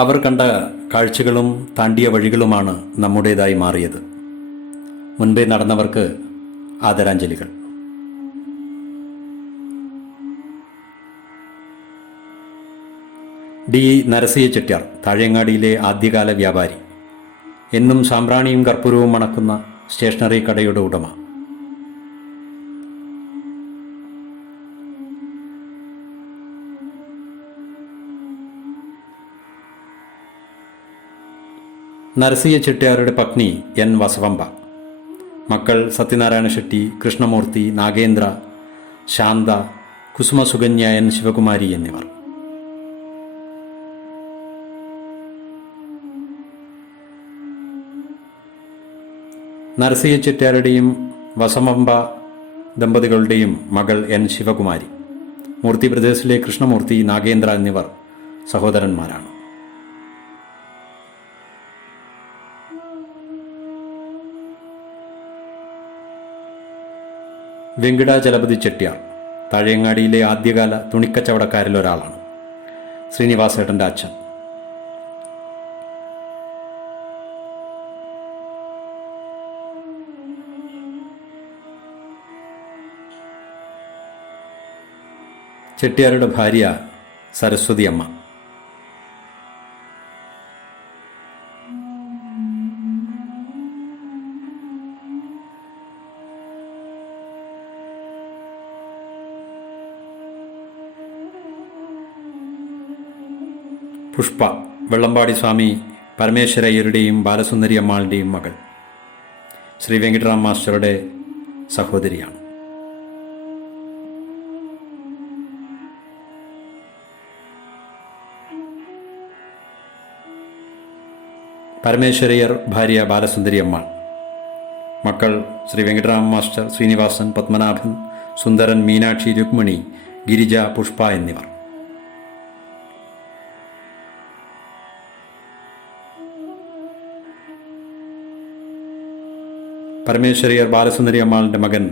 അവർ കണ്ട കാഴ്ചകളും താണ്ടിയ വഴികളുമാണ് നമ്മുടേതായി മാറിയത്. മുൻപേ നടന്നവർക്ക് ആദരാഞ്ജലികൾ. ഡി നരസിംഹ ചെട്ടിയാർ, താഴേങ്ങാടിയിലെ ആദ്യകാല വ്യാപാരി, എന്നും സാമ്പ്രാണിയും കർപ്പൂരവും മണക്കുന്ന സ്റ്റേഷനറി കടയുടെ ഉടമ. നരസിംഹ ചെട്ടിയാരുടെ പത്നി എൻ വസവമ്പ. മക്കൾ സത്യനാരായണ ഷെട്ടി, കൃഷ്ണമൂർത്തി, നാഗേന്ദ്ര, ശാന്ത, കുസുമസുകന്യ എൻ ശിവകുമാരി എന്നിവർ. നരസിംഹ ചെട്ടിയാരുടെയും വസവമ്പ ദമ്പതികളുടെയും മകൾ എൻ ശിവകുമാരി. മൂർത്തി ബ്രദേഴ്സിലെ കൃഷ്ണമൂർത്തി, നാഗേന്ദ്ര എന്നിവർ സഹോദരന്മാരാണ്. വെങ്കിടാചലപതി ചെട്ടിയാർ, താഴേങ്ങാടിയിലെ ആദ്യകാല തുണിക്കച്ചവടക്കാരിൽ ഒരാളാണ്. ശ്രീനിവാസേട്ടൻ്റെ അച്ഛൻ. ചെട്ടിയാരുടെ ഭാര്യ സരസ്വതി അമ്മ. പുഷ്പ, വെള്ളമ്പാടി സ്വാമി പരമേശ്വരയ്യരുടെയും ബാലസുന്ദരി അമ്മാളുടെയും മകൾ. ശ്രീ വെങ്കിട്ടറാം മാസ്റ്ററുടെ സഹോദരിയാണ്. പരമേശ്വരയ്യർ ഭാര്യ ബാലസുന്ദരി അമ്മാൾ. മക്കൾ ശ്രീ വെങ്കിട്ടറാം മാസ്റ്റർ, ശ്രീനിവാസൻ, പത്മനാഭൻ, സുന്ദരൻ, മീനാക്ഷി, രുക്മിണി, ഗിരിജ, പുഷ്പ എന്നിവർ. പരമേശ്വരയ്യർ ബാലസുന്ദരി അമ്മാളിൻ്റെ മകൻ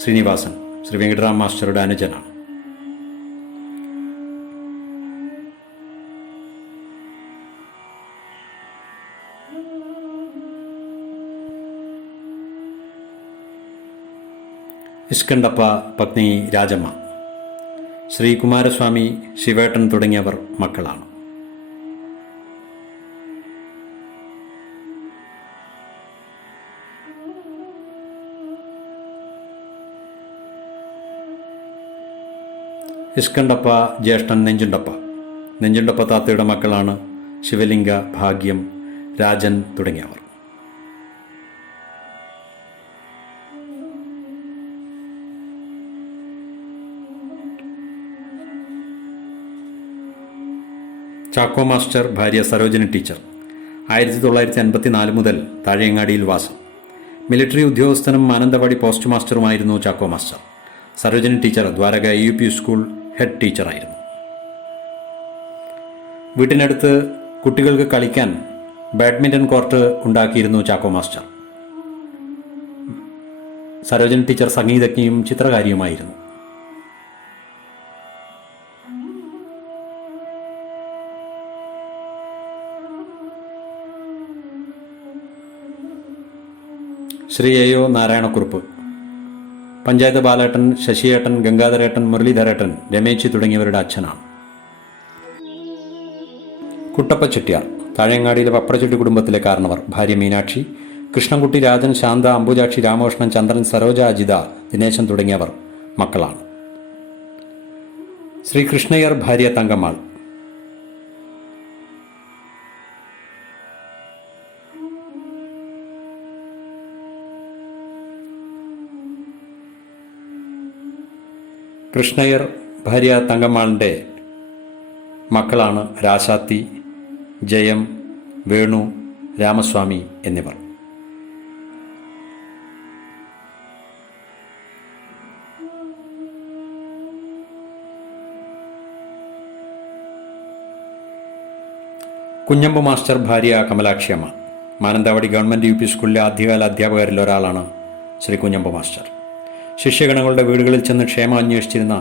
ശ്രീനിവാസൻ ശ്രീ വെങ്കിട്ടറാം മാസ്റ്ററുടെ അനുജനാണ്. ഇഷ്കണ്ടപ്പ പത്നി രാജമ്മ. ശ്രീ കുമാരസ്വാമി, ശിവേട്ടൻ തുടങ്ങിയവർ മക്കളാണ്. ഇഷ്കണ്ടപ്പ ജ്യേഷ്ഠൻ നെഞ്ചുണ്ടപ്പ. നെഞ്ചുണ്ടപ്പ താത്തയുടെ മക്കളാണ് ശിവലിംഗ, ഭാഗ്യം, രാജൻ തുടങ്ങിയവർ. ചാക്കോ മാസ്റ്റർ ഭാര്യ സരോജിനി ടീച്ചർ. 1954 മുതൽ താഴേങ്ങാടിയിൽ വാസം. മിലിറ്ററി ഉദ്യോഗസ്ഥനും മാനന്തവാടി പോസ്റ്റ് മാസ്റ്ററുമായിരുന്നു Chacko master. Sarojini teacher Dwaraka UP school head ടീച്ചറായിരുന്നു. വീട്ടിനടുത്ത് കുട്ടികൾക്ക് കളിക്കാൻ ബാഡ്മിൻ്റൺ കോർട്ട് ഉണ്ടാക്കിയിരുന്നു ചാക്കോ മാസ്റ്റർ. സരോജിനി ടീച്ചർ സംഗീതജ്ഞയും ചിത്രകാരിയുമായിരുന്നു. ശ്രീ AO നാരായണക്കുറുപ്പ്. പഞ്ചായത്ത് ബാലേട്ടൻ, ശശിയേട്ടൻ, ഗംഗാധരേട്ടൻ, മുരളീധരേട്ടൻ, രമേശി തുടങ്ങിയവരുടെ അച്ഛനാണ്. കുട്ടപ്പ ചെട്ടിയാർ, താഴേങ്ങാടിയിലെ പപ്പടച്ചെട്ടി കുടുംബത്തിലെ കാരണവർ. ഭാര്യ മീനാക്ഷി, കൃഷ്ണൻകുട്ടി, രാജൻ, ശാന്ത, അംബുജാക്ഷി, രാമകൃഷ്ണൻ, ചന്ദ്രൻ, സരോജ, അജിത, ദിനേശൻ തുടങ്ങിയവർ മക്കളാണ്. ശ്രീ കൃഷ്ണയ്യർ ഭാര്യ തങ്കമ്മാൾ. കൃഷ്ണയ്യർ ഭാര്യ തങ്കമ്മാളിൻ്റെ മക്കളാണ് രാശാത്തി, ജയം, വേണു, രാമസ്വാമി എന്നിവർ. കുഞ്ഞമ്പു മാസ്റ്റർ ഭാര്യ കമലാക്ഷിയമ്മ. മാനന്തവാടി ഗവൺമെൻറ് UP സ്കൂളിലെ ആദ്യകാല അധ്യാപകരിൽ ഒരാളാണ് ശ്രീ കുഞ്ഞമ്പു മാസ്റ്റർ. ശിഷ്യഗണങ്ങളുടെ വീടുകളിൽ ചെന്ന് ക്ഷേമം അന്വേഷിച്ചിരുന്ന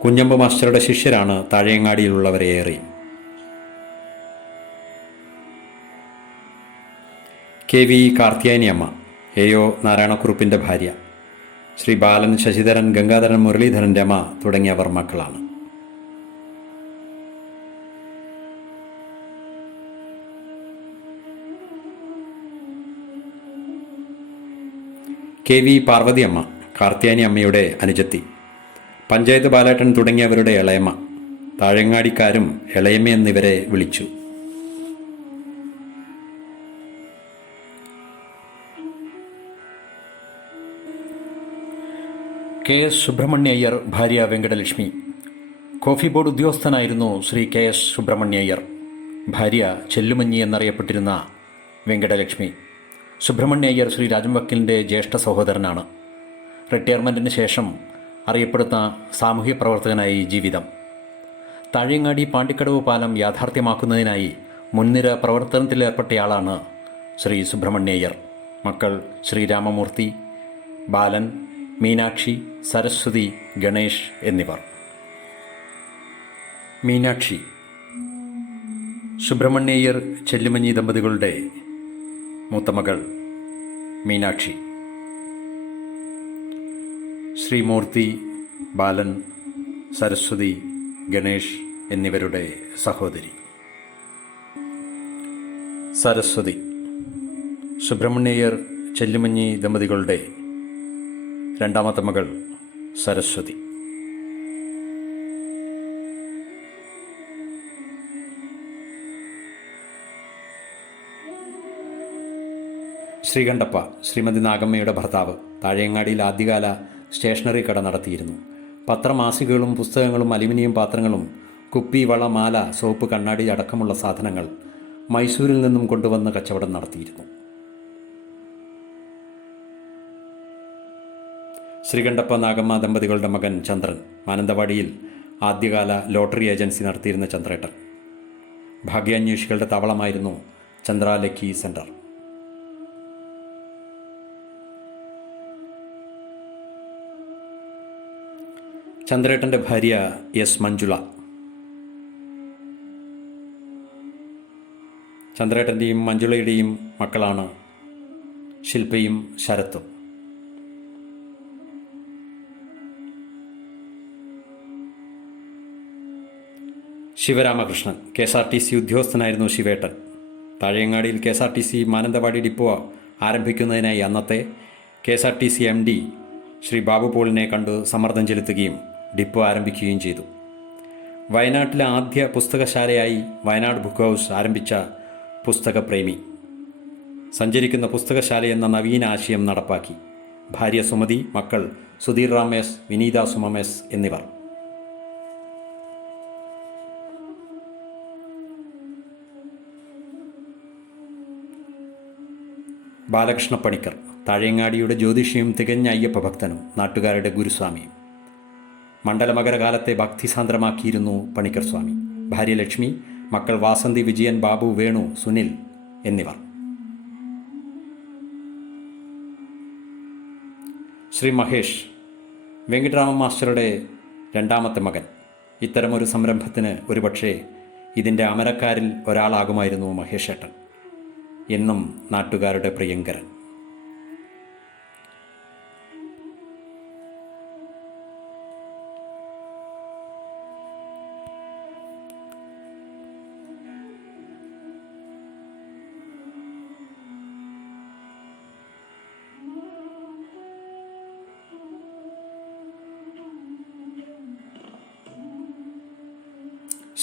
കുഞ്ഞമ്പു മാസ്റ്ററുടെ ശിഷ്യരാണ് താഴേങ്ങാടിയിലുള്ളവരേറെയും. KV കാർത്തിയായനി അമ്മ, AO നാരായണക്കുറുപ്പിൻ്റെ ഭാര്യ, ശ്രീ ബാലൻ, ശശിധരൻ, ഗംഗാധരൻ, മുരളീധരൻ, രമ തുടങ്ങിയവർ മക്കളാണ്. KV പാർവതി അമ്മ, കാർത്തിയായനി അമ്മയുടെ അനുജത്തി, പഞ്ചായത്ത് ബാലേട്ടൻ തുടങ്ങിയവരുടെ ഇളയമ്മ. താഴങ്ങാടിക്കാരും ഇളയമ്മ എന്നിവരെ വിളിച്ചു. KS സുബ്രഹ്മണ്യ അയ്യർ, ഭാര്യ വെങ്കടലക്ഷ്മി. കോഫി ബോർഡ് ഉദ്യോഗസ്ഥനായിരുന്നു ശ്രീ KS സുബ്രഹ്മണ്യ അയ്യർ. ഭാര്യ ചെല്ലുമഞ്ഞി എന്നറിയപ്പെട്ടിരുന്ന വെങ്കടലക്ഷ്മി. സുബ്രഹ്മണ്യ അയ്യർ ശ്രീ രാജൻ വക്കീലിൻ്റെ ജ്യേഷ്ഠ സഹോദരനാണ്. റിട്ടയർമെൻറ്റിന് ശേഷം അറിയപ്പെടുന്ന സാമൂഹ്യ പ്രവർത്തകനായി ജീവിതം. താഴെങ്ങാടി പാണ്ടിക്കടവ് പാലം യാഥാർത്ഥ്യമാക്കുന്നതിനായി മുൻനിര പ്രവർത്തനത്തിലേർപ്പെട്ടയാളാണ് ശ്രീ സുബ്രഹ്മണ്യ അയ്യർ. മക്കൾ ശ്രീ രാമമൂർത്തി, ബാലൻ, മീനാക്ഷി, സരസ്വതി, ഗണേഷ് എന്നിവർ. മീനാക്ഷി സുബ്രഹ്മണ്യ അയ്യർ ചെല്ലുമഞ്ഞി ദമ്പതികളുടെ മൂത്തമകൾ മീനാക്ഷി. ശ്രീമൂർത്തി, ബാലൻ, സരസ്വതി, ഗണേഷ് എന്നിവരുടെ സഹോദരി. സരസ്വതി സുബ്രഹ്മണ്യ അയ്യർ ചെല്ലുമഞ്ഞി ദമ്പതികളുടെ രണ്ടാമത്തെ മകൾ സരസ്വതി. ശ്രീകണ്ഠപ്പ, ശ്രീമതി നാഗമ്മയുടെ ഭർത്താവ്, താഴെയങ്ങാടിയിൽ ആദ്യകാല സ്റ്റേഷനറി കട നടത്തിയിരുന്നു. പത്രമാസികകളും പുസ്തകങ്ങളും അലുമിനിയം പാത്രങ്ങളും കുപ്പി, വള, മാല, സോപ്പ്, കണ്ണാടി അടക്കമുള്ള സാധനങ്ങൾ മൈസൂരിൽ നിന്നും കൊണ്ടുവന്ന് കച്ചവടം നടത്തിയിരുന്നു. ശ്രീകണ്ഠപ്പ നാഗമ്മ ദമ്പതികളുടെ മകൻ ചന്ദ്രൻ, മാനന്തവാടിയിൽ ആദ്യകാല ലോട്ടറി ഏജൻസി നടത്തിയിരുന്ന ചന്ദ്രേട്ടൻ. ഭാഗ്യാന്വേഷികളുടെ താവളമായിരുന്നു ചന്ദ്ര ലക്കി സെൻറ്റർ. ചന്ദ്രേട്ടൻ്റെ ഭാര്യ S. മഞ്ജുള. ചന്ദ്രേട്ടൻ്റെയും മഞ്ജുളയുടെയും മക്കളാണ് ശില്പയും ശരത്തും. ശിവരാമകൃഷ്ണൻ, KSRTC ഉദ്യോഗസ്ഥനായിരുന്നു ശിവേട്ടൻ. താഴെയങ്ങാടിയിൽ KSRTC മാനന്തവാടി ഡിപ്പോ ആരംഭിക്കുന്നതിനായി അന്നത്തെ KSRTC MD ശ്രീ ബാബു പോളിനെ കണ്ടു സമ്മർദ്ദം ചെലുത്തുകയും ഡിപ്പോ ആരംഭിക്കുകയും ചെയ്തു. വയനാട്ടിലെ ആദ്യ പുസ്തകശാലയായി വയനാട് ബുക്ക് ഹൗസ് ആരംഭിച്ച പുസ്തകപ്രേമി. സഞ്ചരിക്കുന്ന പുസ്തകശാലയെന്ന നവീന ആശയം നടപ്പാക്കി. ഭാര്യ സുമതി, മക്കൾ സുധീർ റാമേസ്, വിനീത സുമമേസ് എന്നിവർ. ബാലകൃഷ്ണ പണിക്കർ, താഴെങ്ങാടിയുടെ ജ്യോതിഷിയും തികഞ്ഞ അയ്യപ്പ ഭക്തനും നാട്ടുകാരുടെ ഗുരുസ്വാമിയും. മണ്ഡലമകരകാലത്തെ ഭക്തിസാന്ദ്രമാക്കിയിരുന്നു പണിക്കർ സ്വാമി. ഭാര്യ ലക്ഷ്മി, മക്കൾ വാസന്തി, വിജയൻ, ബാബു, വേണു, സുനിൽ എന്നിവർ. ശ്രീ മഹേഷ്, വെങ്കിട്ടരാമൻ മാസ്റ്ററുടെ രണ്ടാമത്തെ മകൻ. ഇത്തരമൊരു സംരംഭത്തിന് ഒരുപക്ഷെ ഇതിൻ്റെ അമരക്കാരിൽ ഒരാളാകുമായിരുന്നു മഹേഷേട്ടൻ. എന്നും നാട്ടുകാരുടെ പ്രിയങ്കരൻ.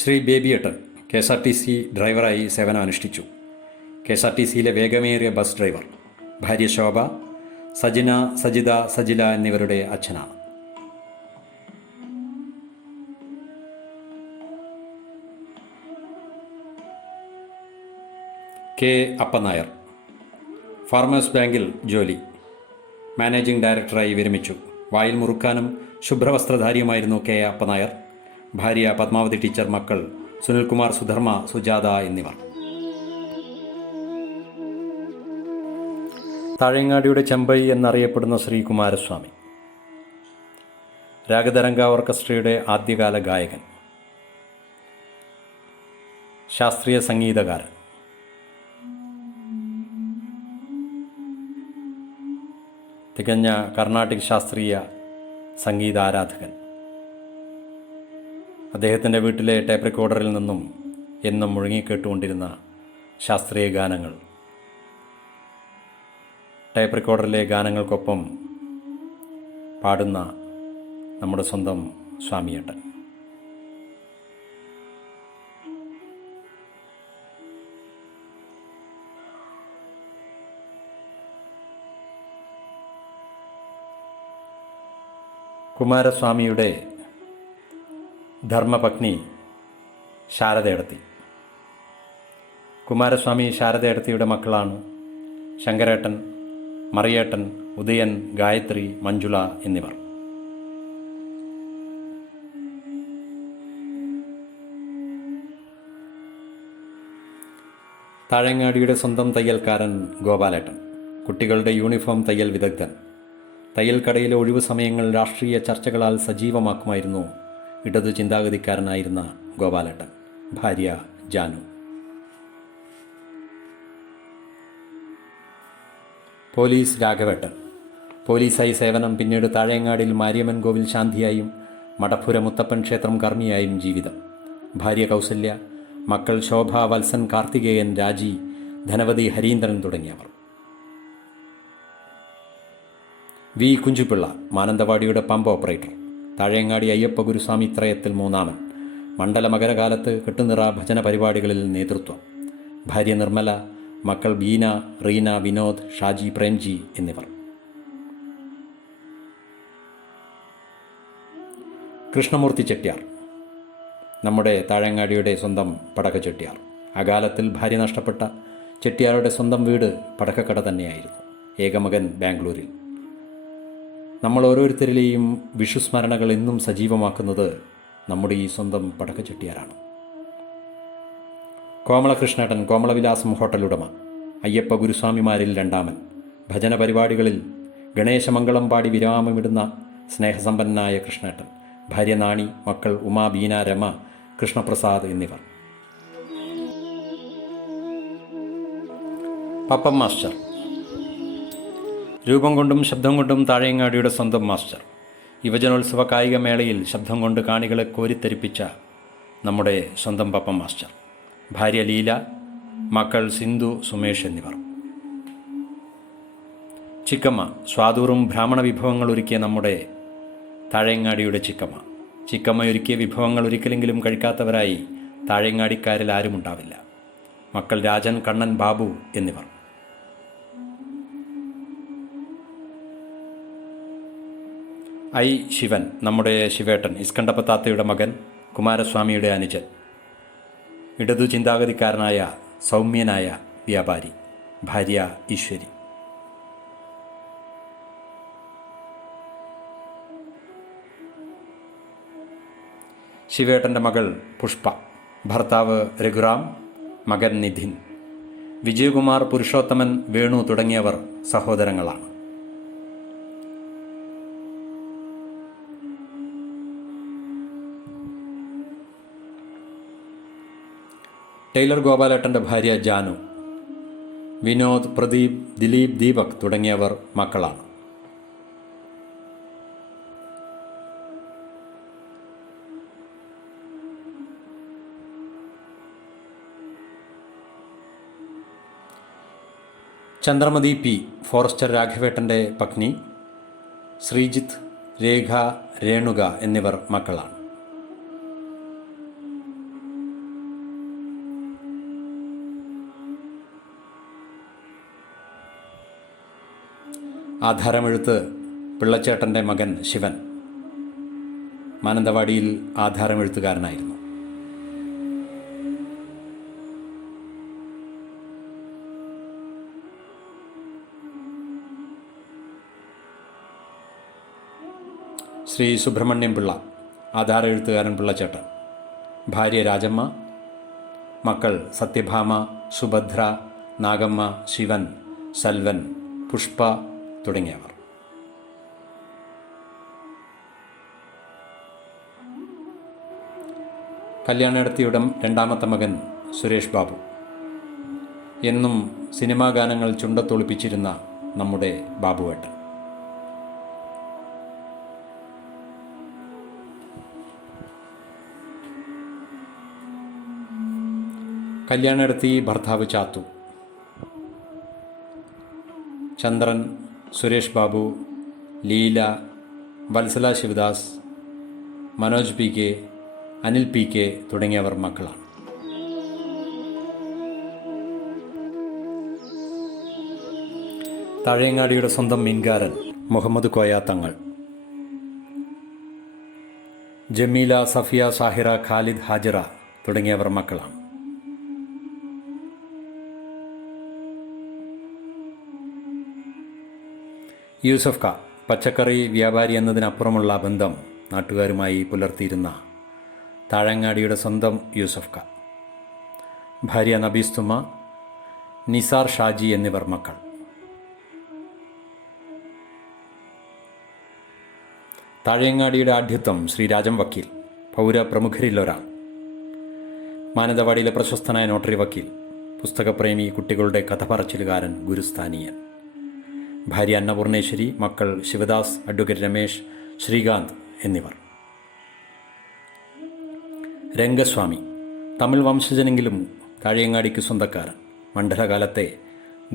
ശ്രീ ബേബിയേട്ടൻ KSRTC ഡ്രൈവറായി സേവനമനുഷ്ഠിച്ചു. KSRTCയിലെ വേഗമേറിയ ബസ് ഡ്രൈവർ. ഭാര്യ ശോഭ, സജിന, സജിത, സജില എന്നിവരുടെ അച്ഛനാണ്. K. അപ്പനായർ, ഫാർമേഴ്സ് ബാങ്കിൽ ജോലി. മാനേജിംഗ് ഡയറക്ടറായി വിരമിച്ചു. വായിൽ മുറുക്കാനും ശുഭ്രവസ്ത്രധാരിയുമായിരുന്നു K. അപ്പനായർ. ഭാര്യ പത്മാവതി ടീച്ചർ, മക്കൾ സുനിൽകുമാർ, സുധർമ്മ, സുജാത എന്നിവർ. താഴെങ്ങാടിയുടെ ചെമ്പൈ എന്നറിയപ്പെടുന്ന ശ്രീ കുമാരസ്വാമി, രാഗതരംഗ ഓർക്കസ്ട്രയുടെ ആദ്യകാല ഗായകൻ, ശാസ്ത്രീയ സംഗീതകാരൻ. തികഞ്ഞ കർണാട്ടിക് ശാസ്ത്രീയ സംഗീതാരാധകൻ. അദ്ദേഹത്തിൻ്റെ വീട്ടിലെ ടേപ്പ് റെക്കോർഡറിൽ നിന്നും എന്നും മുഴങ്ങിക്കേട്ടുകൊണ്ടിരുന്ന ശാസ്ത്രീയ ഗാനങ്ങൾ, ടേപ്പ് റെക്കോർഡറിലെ ഗാനങ്ങൾക്കൊപ്പം പാടുന്ന നമ്മുടെ സ്വന്തം സ്വാമിയേട്ടൻ. കുമാരസ്വാമിയുടെ ധർമ്മപത്നി ശാരദയെടത്തി. കുമാരസ്വാമി ശാരദയെടത്തിയുടെ മക്കളാണ് ശങ്കരേട്ടൻ, മറിയേട്ടൻ, ഉദയൻ, ഗായത്രി, മഞ്ജുള എന്നിവർ. താഴങ്ങാടിയുടെ സ്വന്തം തയ്യൽക്കാരൻ ഗോപാലേട്ടൻ, കുട്ടികളുടെ യൂണിഫോം തയ്യൽ വിദഗ്ധൻ. തയ്യൽക്കടയിലെ ഒഴിവു സമയങ്ങൾ രാഷ്ട്രീയ ചർച്ചകളാൽ സജീവമാക്കുമായിരുന്നു ഇടതു ചിന്താഗതിക്കാരനായിരുന്ന ഗോപാലേട്ടൻ. ഭാര്യ ജാനു. പോലീസ് രാഘവേട്ടൻ. പോലീസായി സേവനം, പിന്നീട് താഴേങ്ങാടിയിൽ മാരിയമ്മൻ കോവിൽ ശാന്തിയായും മടപ്പുര മുത്തപ്പൻ ക്ഷേത്രം കർമ്മിയായും ജീവിതം. ഭാര്യ കൗസല്യ, മക്കൾ ശോഭ, വത്സൻ, കാർത്തികേയൻ, രാജി, ധനവതി, ഹരീന്ദ്രൻ തുടങ്ങിയവർ. വി കുഞ്ചുപിള്ള, മാനന്തവാടിയുടെ പമ്പ് ഓപ്പറേറ്റർ. താഴേങ്ങാടി അയ്യപ്പ ഗുരുസ്വാമി ത്രയത്തിൽ മൂന്നാമൻ. മണ്ഡല മകരകാലത്ത് കെട്ടുനിറ ഭജന പരിപാടികളിൽ നേതൃത്വം. ഭാര്യ നിർമ്മല, മക്കൾ ബീന, റീന, വിനോദ്, ഷാജി, പ്രേംജി എന്നിവർ. കൃഷ്ണമൂർത്തി ചെട്ടിയാർ, നമ്മുടെ താഴങ്ങാടിയുടെ സ്വന്തം പടക്ക ചെട്ടിയാർ. അകാലത്തിൽ ഭാര്യ നഷ്ടപ്പെട്ട ചെട്ടിയാരുടെ സ്വന്തം വീട് പടക്കക്കട തന്നെയായിരുന്നു. ഏകമകൻ ബാംഗ്ലൂരിൽ. നമ്മൾ ഓരോരുത്തരിലെയും വിഷുസ്മരണകൾ എന്നും സജീവമാക്കുന്നത് നമ്മുടെ ഈ സ്വന്തം പടക്ക ചെട്ടിയാരാണ്. കോമളകൃഷ്ണേട്ടൻ, കോമളവിലാസം ഹോട്ടൽ ഉടമ. അയ്യപ്പ ഗുരുസ്വാമിമാരിൽ രണ്ടാമൻ. ഭജന പരിപാടികളിൽ ഗണേശമംഗളം പാടി വിരാമമിടുന്ന സ്നേഹസമ്പന്നനായ കൃഷ്ണേട്ടൻ. ഭാര്യ നാണി, മക്കൾ ഉമാ, ബീന, രമ, കൃഷ്ണപ്രസാദ് എന്നിവർ. പപ്പൻ മാസ്റ്റർ. രൂപം കൊണ്ടും ശബ്ദം കൊണ്ടും താഴേങ്ങാടിയുടെ സ്വന്തം മാസ്റ്റർ. യുവജനോത്സവ കായികമേളയിൽ ശബ്ദം കൊണ്ട് കാണികളെ കോരിത്തെരിപ്പിച്ച നമ്മുടെ സ്വന്തം പപ്പൻ മാസ്റ്റർ. ഭാര്യ ലീല, മക്കൾ സിന്ധു, സുമേഷ് എന്നിവർ. ചിക്കമ്മ. സ്വാദൂറും ബ്രാഹ്മണ വിഭവങ്ങൾ ഒരുക്കിയ നമ്മുടെ താഴേങ്ങാടിയുടെ ചിക്കമ്മ. ചിക്കമ്മ ഒരുക്കിയ വിഭവങ്ങൾ ഒരിക്കലെങ്കിലും കഴിക്കാത്തവരായി താഴേങ്ങാടിക്കാരിൽ ആരുമുണ്ടാവില്ല. മക്കൾ രാജൻ, കണ്ണൻ, ബാബു എന്നിവർ. ഐ ശിവൻ, നമ്മുടെ ശിവേട്ടൻ, ഇസ്കണ്ടപ്പത്താത്തയുടെ മകൻ, കുമാരസ്വാമിയുടെ അനുജൻ. ഇടതു ചിന്താഗതിക്കാരനായ സൗമ്യനായ വ്യാപാരി. ഭാര്യ ഈശ്വരി. ശിവേട്ടൻ്റെ മകൾ പുഷ്പ, ഭർത്താവ് രഘുറാം, മകൻ നിധിൻ. വിജയകുമാർ, പുരുഷോത്തമൻ, വേണു തുടങ്ങിയവർ സഹോദരങ്ങളാണ്. ടൈലർ ഗോപാലേട്ടൻ്റെ ഭാര്യ ജാനു. വിനോദ്, പ്രദീപ്, ദിലീപ്, ദീപക് തുടങ്ങിയവർ മക്കളാണ്. ചന്ദ്രമതി പി, ഫോറസ്റ്റർ രാഘവേട്ടൻ്റെ പത്നി. ശ്രീജിത്ത്, രേഖ, രേണുക എന്നിവർ മക്കളാണ്. ആധാരമെഴുത്ത് പിള്ളച്ചേട്ടൻ്റെ മകൻ ശിവൻ. മാനന്തവാടിയിൽ ആധാരമെഴുത്തുകാരനായിരുന്നു. ശ്രീ സുബ്രഹ്മണ്യം പിള്ള, ആധാരമെഴുത്തുകാരൻ പിള്ളച്ചേട്ടൻ. ഭാര്യ രാജമ്മ, മക്കൾ സത്യഭാമ, സുഭദ്ര, നാഗമ്മ, ശിവൻ, സൽവൻ, പുഷ്പ തുടങ്ങിയവർ. കല്യാണേടത്തിയുടെ രണ്ടാമത്തെ മകൻ സുരേഷ് ബാബു. എന്നും സിനിമാ ഗാനങ്ങൾ ചുണ്ടത്തൊളിപ്പിച്ചിരുന്ന നമ്മുടെ ബാബുവേട്ടൻ. കല്യാണടുത്തി ഭർത്താവ് Chathu, Chandran, Suresh Babu, Leela, Vatsala Sivadas, Manoj P K, Anil P K തുടങ്ങിയവർ മക്കളാണ്. താഴേങ്ങാടിയുടെ സ്വന്തം മീൻകാരൻ മുഹമ്മദ് കോയ തങ്ങൾ, ജമീല, സഫിയ, സാഹിറ, ഖാലിദ്, ഹാജിറ തുടങ്ങിയവർ മക്കളാണ്. യൂസഫ് ക പച്ചക്കറി വ്യാപാരി എന്നതിനപ്പുറമുള്ള ബന്ധം നാട്ടുകാരുമായി പുലർത്തിയിരുന്ന താഴങ്ങാടിയുടെ സ്വന്തം യൂസഫ് ക, ഭാര്യ നബീസ്തുമ, നിസാർ ഷാജി എന്നിവർ മക്കൾ. താഴേങ്ങാടിയുടെ ആഢ്യത്വം ശ്രീ രാജം വക്കീൽ, പൗരപ്രമുഖരിലൊരാൾ, മാനന്തവാടിയിലെ പ്രശസ്തനായ നോട്ടറി വക്കീൽ, പുസ്തകപ്രേമി, കുട്ടികളുടെ കഥ പറച്ചിലുകാരൻ, ഗുരുസ്ഥാനീയൻ. ഭാര്യ അന്നപൂർണേശ്വരി, മക്കൾ ശിവദാസ്, അഡ്വക്കേറ്റ് രമേശ്, ശ്രീകാന്ത് എന്നിവർ. രംഗസ്വാമി തമിഴ് വംശജനെങ്കിലും താഴേങ്ങാടിക്ക് സ്വന്തക്കാരൻ, മണ്ഡലകാലത്തെ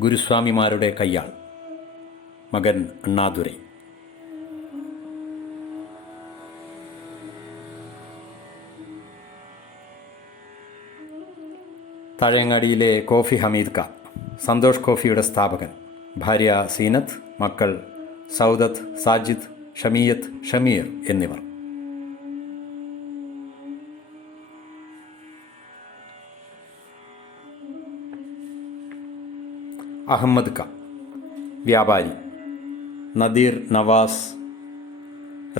ഗുരുസ്വാമിമാരുടെ കയ്യാൾ, മകൻ അണ്ണാദുരൈ. താഴേങ്ങാടിയിലെ കോഫി ഹമീദ് ക, സന്തോഷ് കോഫിയുടെ സ്ഥാപകൻ, ഭാര്യ സീനത്ത്, മക്കൾ സൗദത്ത്, സാജിദ്, ഷമീയത്ത്, ഷമീർ എന്നിവർ. അഹമ്മദ് ക വ്യാപാരി, നദീർ, നവാസ്,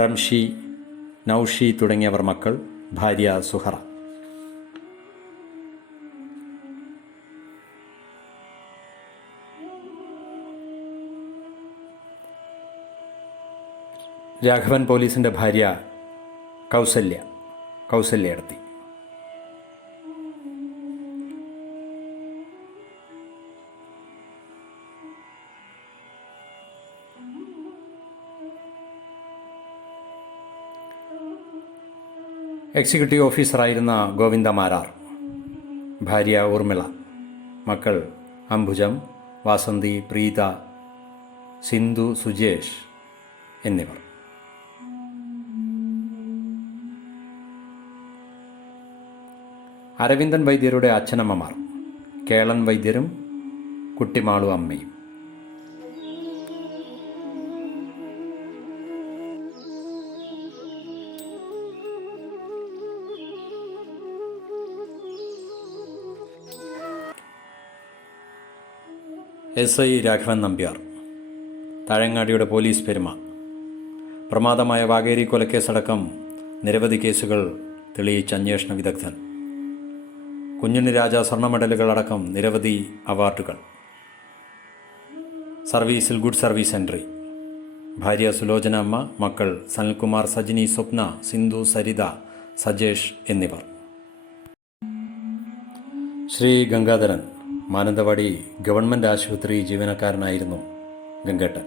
റംഷി, നൌഷി തുടങ്ങിയവർ മക്കൾ, ഭാര്യ സുഹറ. രാഘവൻ പോലീസിൻ്റെ ഭാര്യ കൗസല്യടത്തി. എക്സിക്യൂട്ടീവ് ഓഫീസറായിരുന്ന ഗോവിന്ദ മാരാർ, ഭാര്യ ഊർമിള, മക്കൾ അംബുജം, വാസന്തി, പ്രീത, സിന്ധു, സുജേഷ് എന്നിവർ. അരവിന്ദൻ വൈദ്യരുടെ അച്ഛനമ്മമാർ, കേളൻ വൈദ്യരും കുട്ടിമാളു അമ്മയും. SI രാഘവൻ നമ്പ്യാർ, താഴങ്ങാടിയുടെ പോലീസ് പെരുമ, പ്രമാദമായ വാഗേരി കൊലക്കേസടക്കം നിരവധി കേസുകൾ തെളിയിച്ച അന്വേഷണ വിദഗ്ധൻ, കുഞ്ഞുണ്ണി രാജ സ്വർണ്ണ മെഡലുകളടക്കം നിരവധി അവാർഡുകൾ, സർവീസിൽ ഗുഡ് സർവീസ് എൻട്രി, ഭാര്യ സുലോചന അമ്മ, മക്കൾ സനൽകുമാർ, സജിനി, സ്വപ്ന, സിന്ധു, സരിത, സജേഷ് എന്നിവർ. ശ്രീ ഗംഗാധരൻ മാനന്തവാടി ഗവൺമെൻറ് ആശുപത്രി ജീവനക്കാരനായിരുന്നു ഗംഗേട്ടൻ.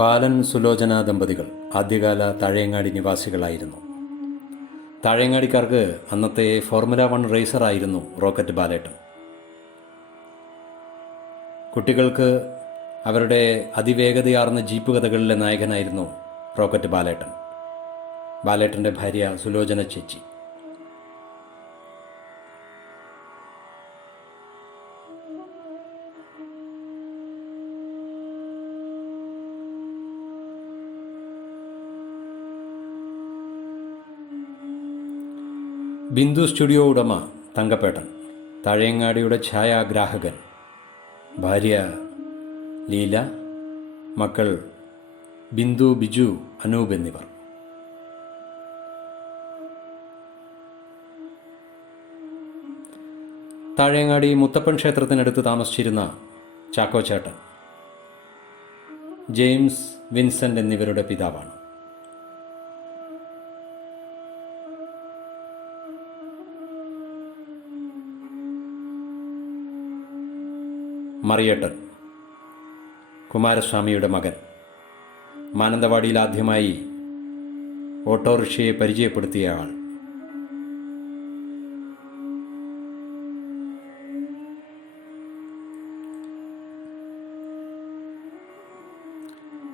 ബാലൻ, സുലോചന ദമ്പതികൾ ആദ്യകാല താഴേങ്ങാടി നിവാസികളായിരുന്നു. താഴേങ്ങാടിക്കാർക്ക് അന്നത്തെ ഫോർമുല 1 റേസറായിരുന്നു റോക്കറ്റ് ബാലേട്ടൻ. കുട്ടികൾക്ക് അവരുടെ അതിവേഗതയാർന്ന ജീപ്പ് കഥകളിലെ നായകനായിരുന്നു റോക്കറ്റ് ബാലേട്ടൻ. ബാലേട്ടൻ്റെ ഭാര്യ സുലോചന ചേച്ചി. ബിന്ദു സ്റ്റുഡിയോ ഉടമ തങ്കപ്പേട്ടൻ, താഴേങ്ങാടിയുടെ ഛായാഗ്രാഹകൻ, ഭാര്യ ലീല, മക്കൾ ബിന്ദു, ബിജു, അനൂപ് എന്നിവർ. താഴേങ്ങാടി മുത്തപ്പൻ ക്ഷേത്രത്തിനടുത്ത് താമസിച്ചിരുന്ന ചാക്കോച്ചേട്ടൻ, ജെയിംസ്, വിൻസെൻ്റ് എന്നിവരുടെ പിതാവാണ്. മറിയേട്ടൻ, കുമാരസ്വാമിയുടെ മകൻ. മാനന്തവാടിയിൽ ആദ്യമായി ഓട്ടോറിക്ഷയെ പരിചയപ്പെടുത്തിയ ആൾ.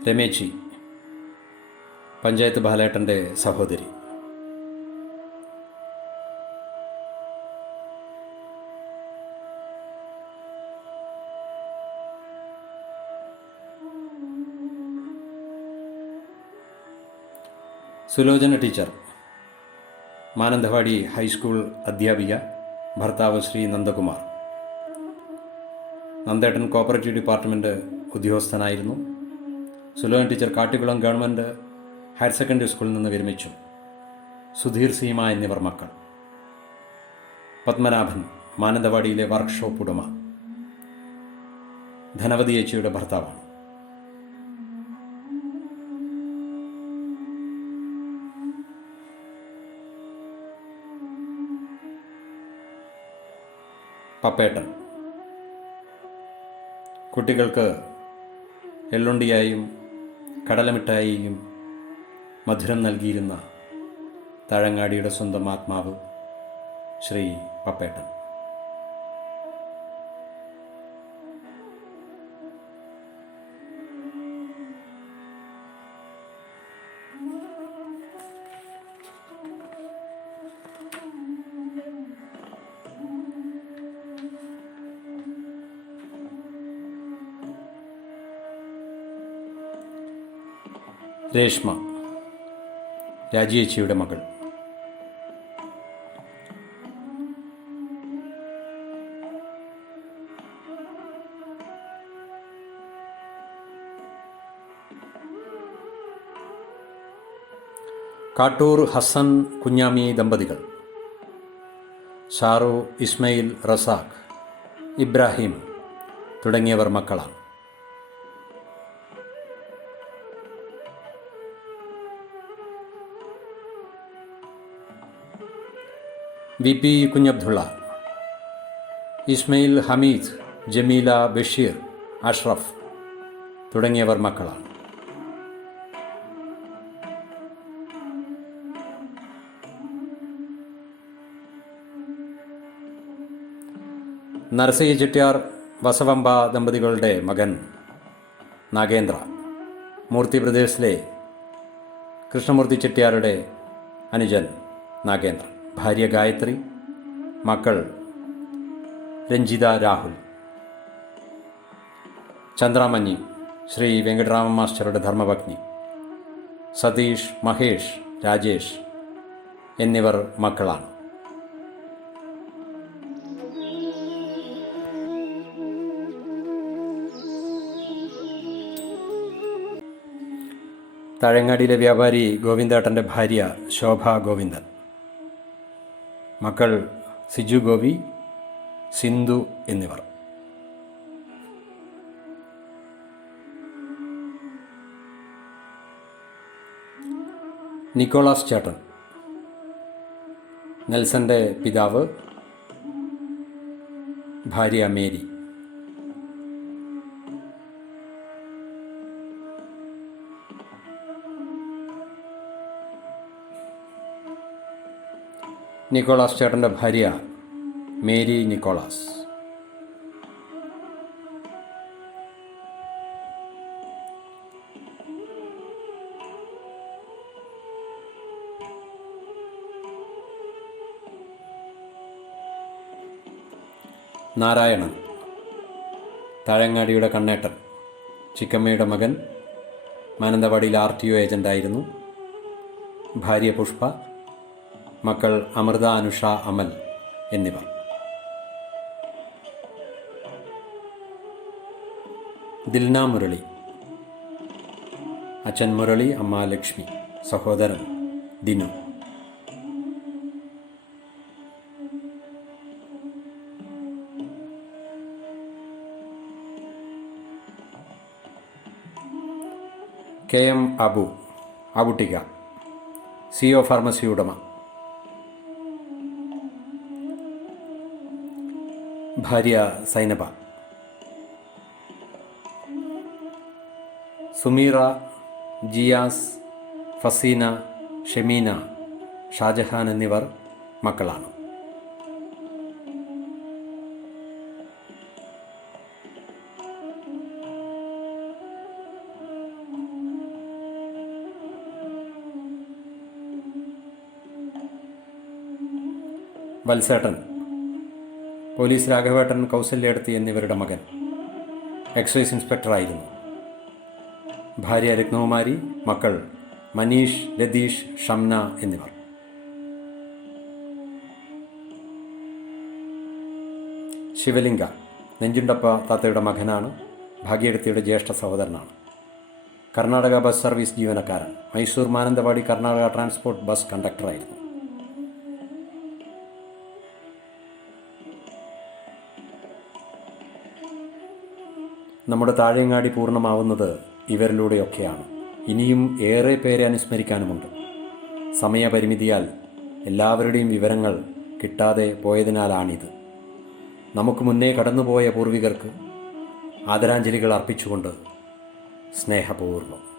രമേച്ചി, പഞ്ചായത്ത് ബാലേട്ടൻ്റെ സഹോദരി. സുലോചന ടീച്ചർ, മാനന്തവാടി ഹൈസ്കൂൾ അധ്യാപിക. ഭർത്താവ് ശ്രീ നന്ദകുമാർ. നന്ദേട്ടൻ കോപ്പറേറ്റീവ് ഡിപ്പാർട്ട്മെൻറ്റ് ഉദ്യോഗസ്ഥനായിരുന്നു. Sulochana teacher Kattikulam government higher secondary സ്കൂളിൽ നിന്ന് വിരമിച്ചു. സുധീർ സീമ എന്നിവർ മക്കൾ. പത്മനാഭൻ, മാനന്തവാടിയിലെ വർക്ക്ഷോപ്പ് ഉടമ. ധനവതി ചേച്ചിയുടെ ഭർത്താവാണ്. പപ്പേട്ടൻ, കുട്ടികൾക്ക് എള്ളുണ്ടിയായും കടലമിഠായിയും മധുരം നൽകിയിരുന്ന താഴങ്ങാടിയുടെ സ്വന്തം ആത്മാവ് ശ്രീ പപ്പേട്ടൻ. രേഷ്മ, രാജിയേച്ചിയുടെ മകൾ. കാട്ടൂർ ഹസൻ കുഞ്ഞാമി ദമ്പതികൾ. ഷാറു, ഇസ്മയിൽ, റസാഖ്, ഇബ്രാഹിം തുടങ്ങിയവർ മക്കളാണ്. വി പി കുഞ്ഞബ്ദുള്ള, ഇസ്മയിൽ, ഹമീദ്, ജമീല, ബഷീർ, അഷ്റഫ് തുടങ്ങിയവർ മക്കളാണ്. നരസയ്യ ചെട്ടിയാർ വസവമ്പ ദമ്പതികളുടെ മകൻ നാഗേന്ദ്ര, മൂർത്തി പ്രദേശിലെ കൃഷ്ണമൂർത്തി ചെട്ടിയാരുടെ അനുജൻ നാഗേന്ദ്രൻ. ഭാര്യ ഗായത്രി, മക്കൾ രഞ്ജിത, രാഹുൽ. ചന്ദ്രാമഞ്ഞി, ശ്രീ വെങ്കട്ടരാമൻ മാസ്റ്ററുടെ ധർമ്മപത്നി. സതീഷ്, മഹേഷ്, രാജേഷ് എന്നിവർ മക്കളാണ്. താഴങ്ങാടിയിലെ വ്യാപാരി ഗോവിന്ദേട്ടൻ്റെ ഭാര്യ ശോഭ ഗോവിന്ദൻ. മക്കൾ സിജു ഗോപി, സിന്ധു എന്നിവർ. നിക്കോളാസ് ചേട്ടൻ, നെൽസന്റെ പിതാവ്, ഭാര്യ മേരി. നിക്കോളാസ് ചേട്ടൻ്റെ ഭാര്യ മേരി നിക്കോളാസ്. നാരായണൻ, താഴങ്ങാടിയുടെ കണ്ണേട്ടൻ, ചിക്കമ്മയുടെ മകൻ. മാനന്തവാടിയിൽ RTO ഏജൻ്റായിരുന്നു. ഭാര്യ പുഷ്പ, മക്കൾ അമൃത, അനുഷ, അമൽ എന്നിവർ. ദിൽന മുരളി, അച്ഛൻ മുരളി, അമ്മ ലക്ഷ്മി, സഹോദരൻ ദിനു. KM അബു, അബുട്ടിക, CO ഫാർമസി ഉടമ. ഭാര്യ സൈനബ. സുമീറ, ജിയാസ്, ഫസീന, ഷെമീന, ഷാജഹാൻ എന്നിവർ മക്കളാണ്. വത്സേട്ടൻ, പോലീസ് രാഘവേട്ടൻ, കൗസല്യേടത്തി എന്നിവരുടെ മകൻ, എക്സൈസ് ഇൻസ്പെക്ടറായിരുന്നു. ഭാര്യ രത്നകുമാരി, മക്കൾ മനീഷ്, രതീഷ്, ഷംന എന്നിവർ. ശിവലിംഗ നെഞ്ചുണ്ടപ്പ താത്തയുടെ മകനാണ്. ഭാഗ്യടത്തിയുടെ ജ്യേഷ്ഠ സഹോദരനാണ്. കർണാടക ബസ് സർവീസ് ജീവനക്കാരൻ. മൈസൂർ മാനന്തവാടി കർണാടക ട്രാൻസ്പോർട്ട് ബസ് കണ്ടക്ടറായിരുന്നു. നമ്മുടെ താഴെങ്ങാടി പൂർണ്ണമാവുന്നത് ഇവരിലൂടെയൊക്കെയാണ്. ഇനിയും ഏറെ പേരെ അനുസ്മരിക്കാനുമുണ്ട്. സമയപരിമിതിയാൽ എല്ലാവരുടെയും വിവരങ്ങൾ കിട്ടാതെ പോയതിനാലാണിത്. നമുക്ക് മുന്നേ കടന്നുപോയ പൂർവികർക്ക് ആദരാഞ്ജലികൾ അർപ്പിച്ചുകൊണ്ട് സ്നേഹപൂർവ്വം.